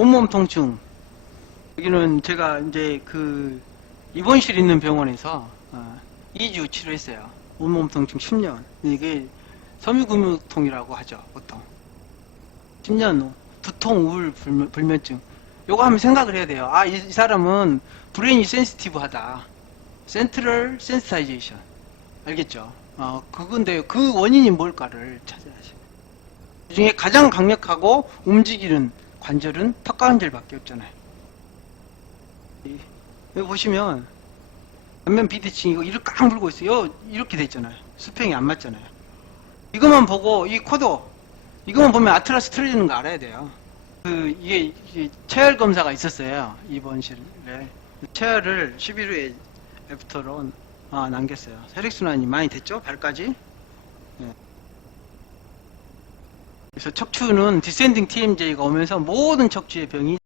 온몸 통증. 여기는 제가 이제 그 입원실 있는 병원에서 어, 2주 치료했어요. 온몸 통증 10년. 이게 섬유근육통이라고 하죠, 보통. 10년 후 두통, 우울, 불면, 불면증. 요거 하면 생각을 해야 돼요. 아, 이, 이 사람은 브레인이 센시티브하다. 센트럴 센스타이제이션. 알겠죠? 어, 그건데 그 원인이 뭘까를 찾아야죠. 그 중에 가장 강력하고 움직이는 관절은 턱관절밖에 없잖아요. 이- 여기 보시면 안면 비대칭 이거 이렇게 꽉 물고 있어요. 이렇게 돼 있잖아요. 수평이 안 맞잖아요. 이것만 보고 이 코도 이것만 보면 아틀라스 틀어지는 거 알아야 돼요. 그 이게, 체열 검사가 있었어요. 입원실에 체열을 10일 후에 애프터로 아, 남겼어요. 혈액순환이 많이 됐죠? 발까지. 예. 그래서 척추는 디센딩 TMJ가 오면서 모든 척추의 병이